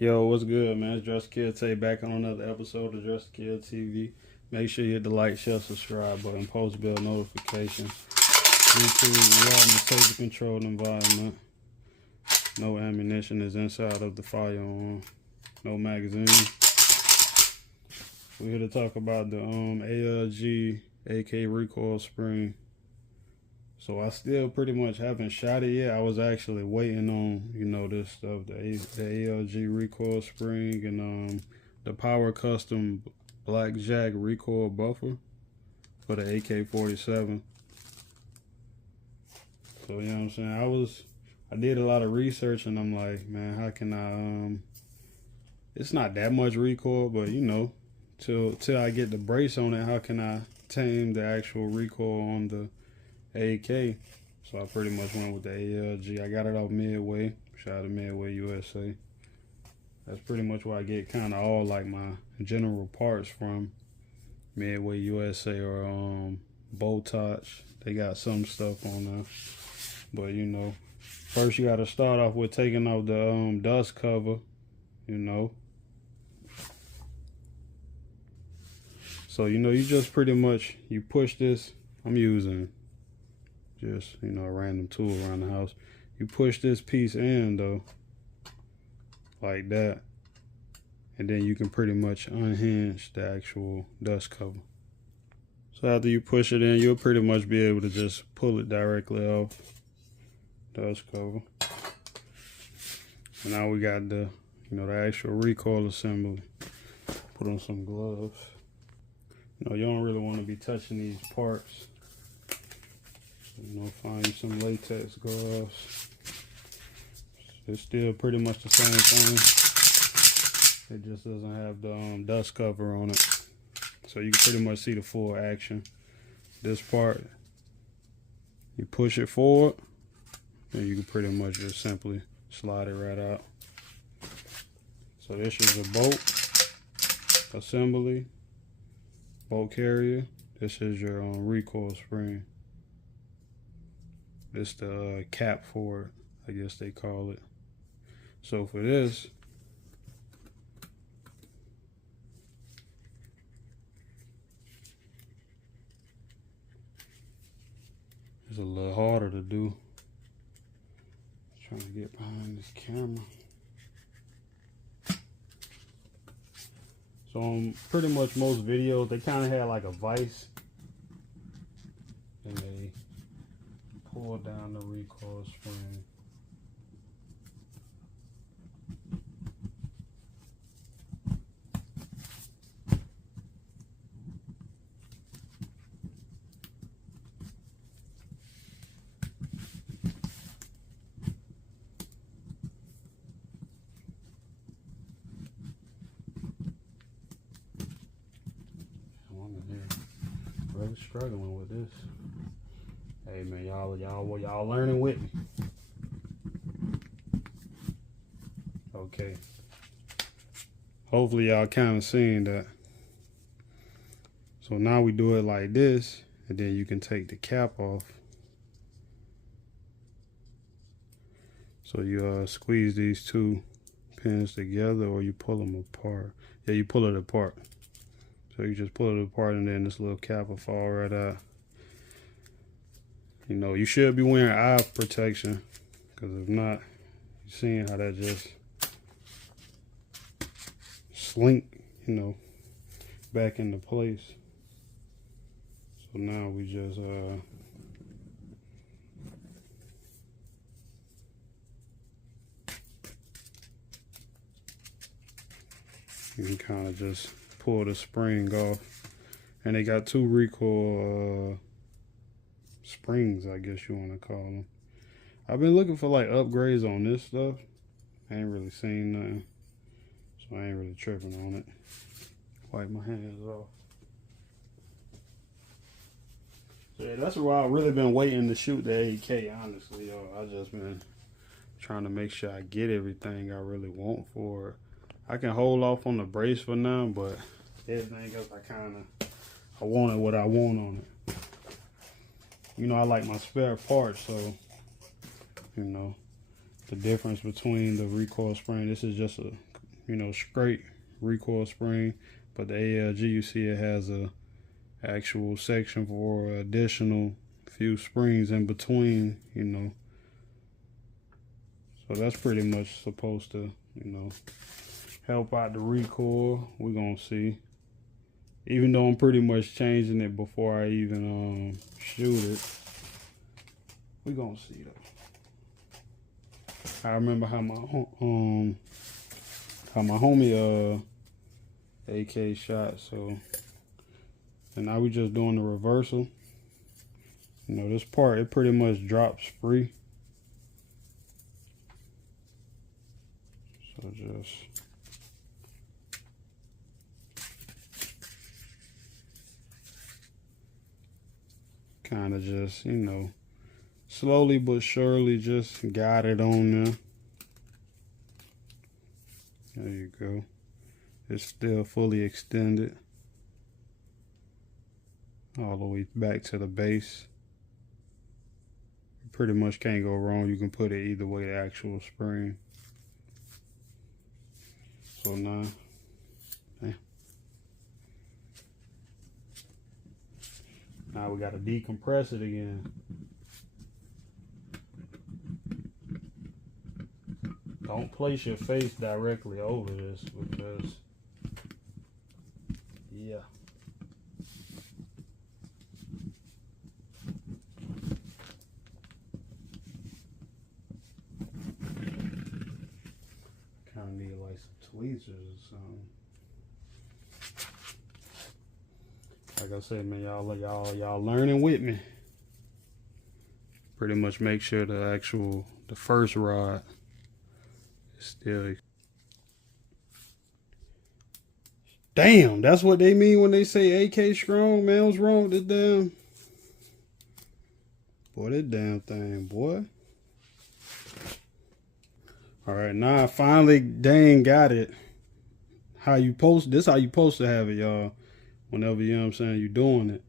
Yo, what's good, man? It's Just Kill Tay back on another episode of Just Kill TV. Make sure you hit the like, share, subscribe button, post bell notifications. YouTube, we are in a safety controlled environment. No ammunition is inside of the firearm. No magazine. We're here to talk about the ALG AK Recoil spring. So I still pretty much haven't shot it yet. I was actually waiting on, this stuff, the ALG recoil spring and the Power Custom Blackjack recoil buffer for the AK47. So you know what I'm saying? I did a lot of research and I'm like, man, how can I it's not that much recoil, but till I get the brace on it, how can I tame the actual recoil on the AK? So I pretty much went with the ALG. I got it off Midway. Shout out to Midway USA. That's pretty much where I get kind of all like my general parts from. Midway USA or Touch. They got some stuff on there. But first you got to start off with taking off the dust cover. So you just pretty much you push this. I'm using just a random tool around the house. You push this piece in though, like that, and then you can pretty much unhinge the actual dust cover. So after you push it in, you'll pretty much be able to just pull it directly off dust cover. And now we got the the actual recoil assembly. Put on some gloves. You don't really want to be touching these parts. Find you some latex gloves. It's still pretty much the same thing. It just doesn't have the dust cover on it. So you can pretty much see the full action. This part, you push it forward, and you can pretty much just simply slide it right out. So this is a bolt assembly, bolt carrier. This is your recoil spring. This the cap for it, I guess they call it. So for this, it's a little harder to do. Trying to get behind this camera. So on pretty much most videos, they kind of had like a vise, and they pull down the recoil spring. I'm in here really struggling with this. Hey man, y'all learning with me. Okay. Hopefully y'all kind of seeing that. So now we do it like this, and then you can take the cap off. So you squeeze these two pins together, or you pull them apart. Yeah, you pull it apart. So you just pull it apart, and then this little cap will fall right out. You should be wearing eye protection, because if not, you're seeing how that just slink, back into place. So now we just you can kind of just pull the spring off, and they got two recoil springs, I guess you want to call them. I've been looking for like upgrades on this stuff. I ain't really seen nothing, so I ain't really tripping on it. Wipe my hands off. So yeah, that's why I've really been waiting to shoot the AK, honestly, yo. I just been trying to make sure I get everything I really want for it. I can hold off on the brace for now, but everything else I wanted what I want on it. I like my spare parts, so the difference between the recoil spring, this is just a you know, straight recoil spring, but the ALG, you see it has a actual section for additional few springs in between, you know. So that's pretty much supposed to, you know, help out the recoil. We're gonna see. Even though I'm pretty much changing it before I even shoot it, we're gonna see though. I remember how my homie AK shot, so, and now we just doing the reversal. You know, this part, it pretty much drops free. So just kind of just, you know, slowly but surely just got it on there. There you go. It's still fully extended all the way back to the base. You pretty much can't go wrong. You can put it either way, the actual spring. So now, now we got to decompress it again. Don't place your face directly over this because, yeah. Kind of need like some tweezers or something. Like I said, man, y'all learning with me. Pretty much make sure the first rod is still. Damn, that's what they mean when they say AK strong, man. What's wrong with this damn? Boy, that damn thing, boy. All right, now I finally dang got it. How you post this? How you supposed to have it, y'all? Whenever, you know what I'm saying, you're doing it,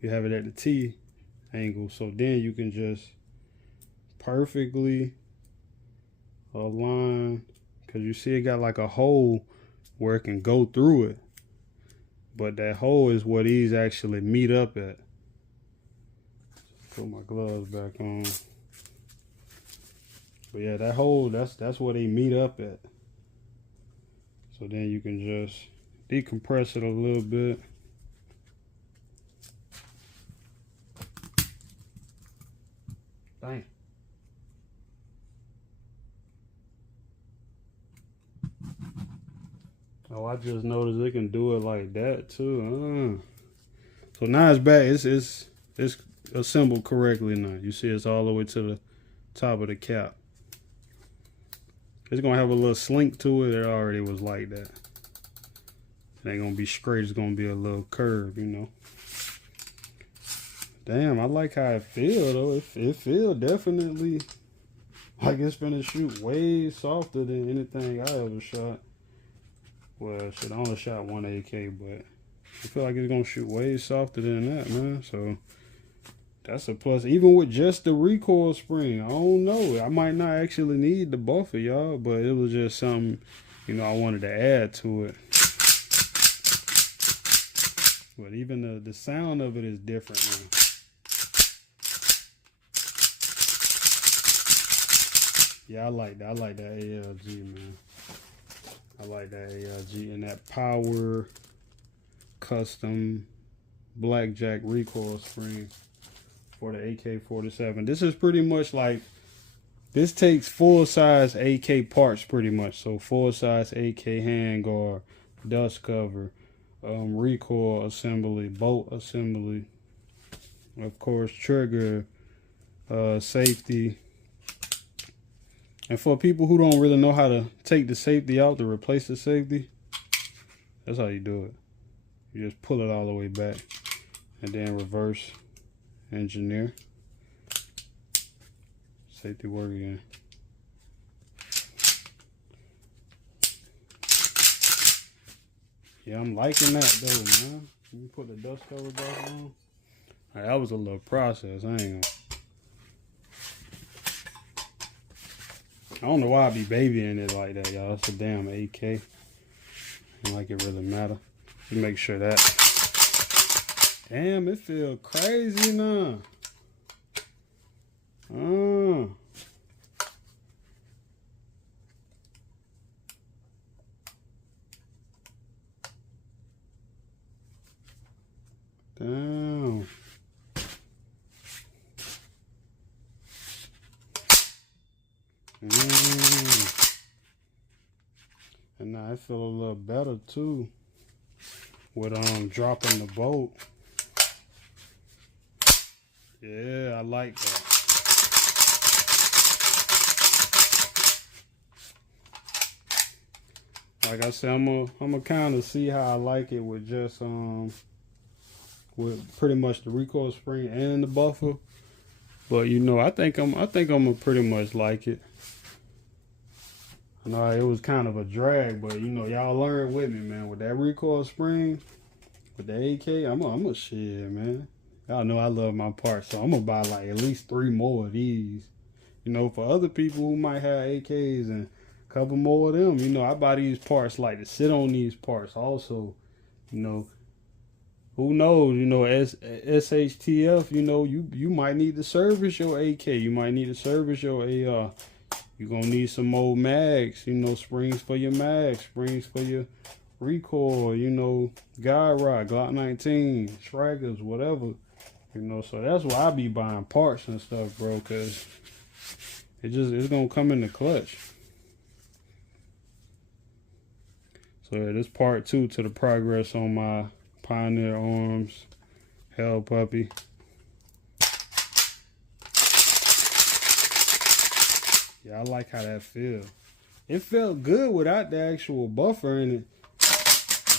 you have it at the T angle, so then you can just perfectly align, because you see it got like a hole where it can go through it, but that hole is where these actually meet up at. Put my gloves back on. But yeah, that hole, that's where they meet up at. So then you can just decompress it a little bit. Dang. Oh, I just noticed it can do it like that too. So now it's back. It's assembled correctly now. You see it's all the way to the top of the cap. It's gonna have a little slink to it. It already was like that. It ain't gonna be straight. It's gonna be a little curve, you know. Damn, I like how it feel though. It feel definitely like it's finna shoot way softer than anything I ever shot. Well, shit, I only shot one AK, but I feel like it's gonna shoot way softer than that, man. So that's a plus. Even with just the recoil spring, I don't know. I might not actually need the buffer, y'all, but it was just something, you know, I wanted to add to it. But even the sound of it is different now. Yeah, I like that. I like that ALG, man. I like that ALG and that power custom blackjack recoil spring for the AK47. This is pretty much like, this takes full size AK parts pretty much. So full size AK handguard, dust cover, recoil assembly, bolt assembly, of course trigger, safety. And for people who don't really know how to take the safety out to replace the safety, that's how you do it. You just pull it all the way back and then reverse engineer. Safety work again. Yeah, I'm liking that though, man. You put the dust cover back on. Right, that was a little process. I I don't know why I be babying it like that, y'all. It's a damn AK. Ain't like it really matter. Just make sure that. Damn, it feel crazy now. Damn. And now I feel a little better too with dropping the bolt. Yeah, I like that. Like I said, I'm gonna kind of see how I like it with just with pretty much the recoil spring and the buffer. But you know, I think I'm gonna pretty much like it. I know it was kind of a drag, but you know, y'all learn with me, man. With that recoil spring, with the AK, I'm a shit, man. Y'all know I love my parts, so I'm gonna buy like at least 3 more of these. You know, for other people who might have AKs and a couple more of them, you know, I buy these parts like to sit on these parts also. You know, who knows, you know, SHTF, you know, you might need to service your AK. You might need to service your AR. You're going to need some more mags, you know, springs for your mags, springs for your recoil, you know, guide rod, Glock 19, Schraggers, whatever. You know, so that's why I be buying parts and stuff, bro, because it's going to come in the clutch. So yeah, this part 2 to the progress on my Pioneer Arms Hellpuppy. Yeah, I like how that feels. It felt good without the actual buffer in it,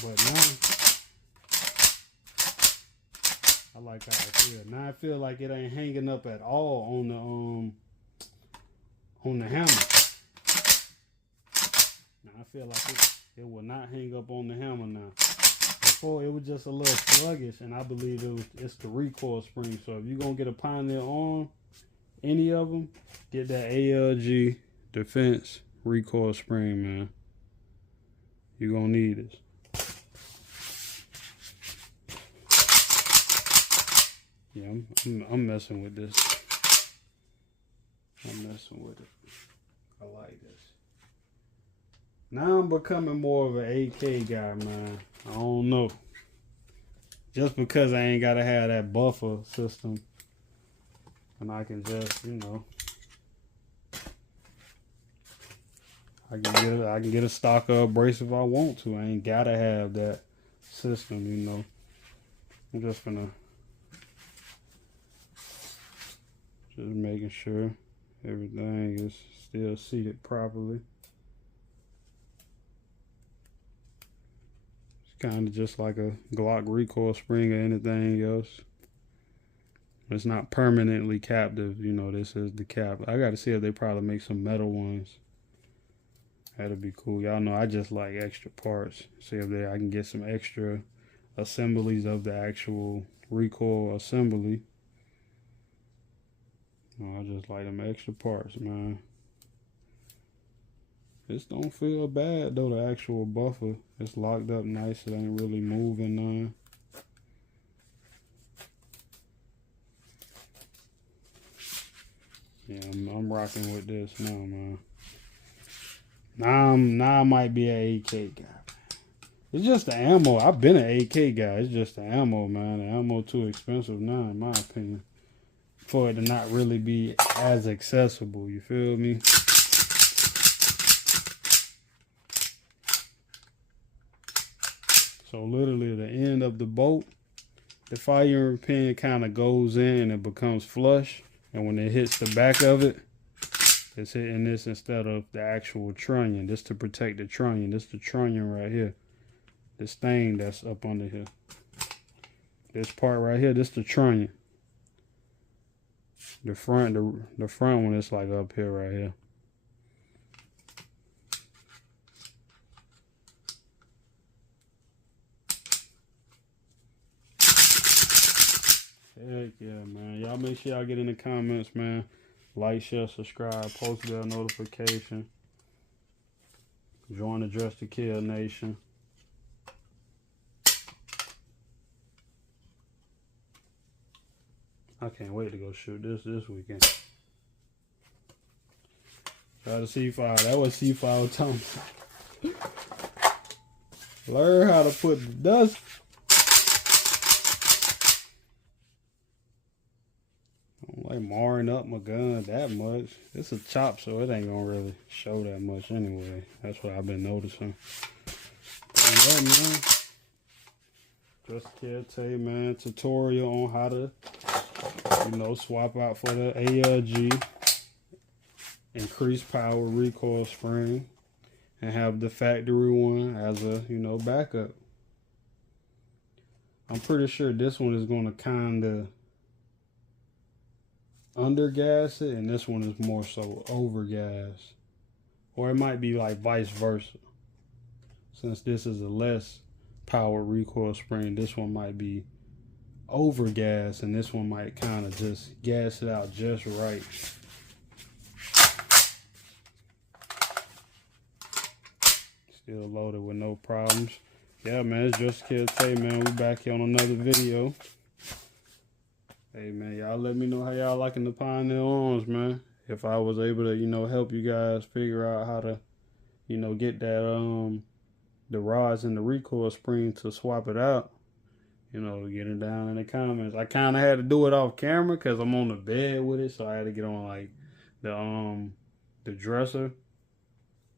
but now I like how it feels. Now I feel like it ain't hanging up at all on the hammer. Now I feel like it will not hang up on the hammer now. Before it was just a little sluggish, and I believe it's the recoil spring. So if you're gonna get a Pioneer Arm, any of them, get that ALG Defense recoil spring, man. You're gonna need this. Yeah, I'm messing with this. I'm messing with it. I like this. Now I'm becoming more of an AK guy, man. I don't know. Just because I ain't gotta have that buffer system. And I can just, you know, I can get a stock of brace if I want to. I ain't gotta have that system, you know. I'm just making sure everything is still seated properly. It's kind of just like a Glock recoil spring or anything else. It's not permanently captive, you know. This is the cap. I gotta see if they probably make some metal ones. That'll be cool. Y'all know I just like extra parts. See if I can get some extra assemblies of the actual recoil assembly. I just like them extra parts, man. This don't feel bad though, the actual buffer. It's locked up nice. It ain't really moving none. Yeah, I'm rocking with this now, man. Now I might be an AK guy. It's just the ammo. I've been an AK guy. It's just the ammo, man. The ammo too expensive now, in my opinion, for it to not really be as accessible. You feel me? So literally the end of the bolt, the firing pin kind of goes in and it becomes flush. And when it hits the back of it, it's hitting this instead of the actual trunnion. This to protect the trunnion. This the trunnion right here. This thing that's up under here. This part right here, this the trunnion. The front one is like up here right here. Heck yeah, man. Y'all make sure y'all get in the comments, man. Like, share, subscribe, post bell notification. Join the Just to Kill Nation. I can't wait to go shoot this weekend. Try to C5. That was C5 was talking about. Learn how to put the dust. I don't like marring up my gun that much. It's a chop, so it ain't gonna really show that much anyway. That's what I've been noticing. But yeah, man. Just Kill Tay, man. Tutorial on how to, you know, swap out for the ALG, increase power recoil spring, and have the factory one as a, you know, backup. I'm pretty sure this one is going to kind of undergas it, and this one is more so overgas. Or it might be like vice versa. Since this is a less power recoil spring, this one might be overgas, and this one might kind of just gas it out just right. Still loaded with no problems. Yeah, man, it's Just Kill Tay, man. We back here on another video. Hey, man, y'all let me know how y'all liking the Pioneer arms, man. If I was able to, you know, help you guys figure out how to, you know, get that, the rods and the recoil spring to swap it out, you know, get it down in the comments. I kind of had to do it off camera because I'm on the bed with it, so I had to get on, like, the dresser.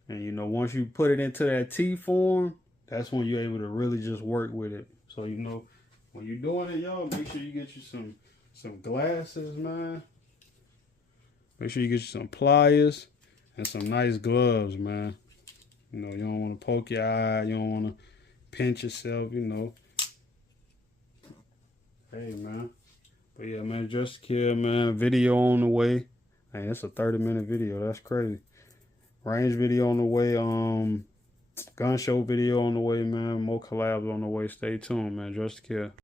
And, you know, once you put it into that T form, that's when you're able to really just work with it. So, you know, when you're doing it, y'all, make sure you get you some glasses, man. Make sure you get you some pliers and some nice gloves, man. You know, you don't want to poke your eye. You don't want to pinch yourself, you know. Hey, man. But, yeah, man, Just Kill, man. Video on the way. Man, it's a 30-minute video. That's crazy. Range video on the way. Gun show video on the way, man. More collabs on the way. Stay tuned, man. Just Kill.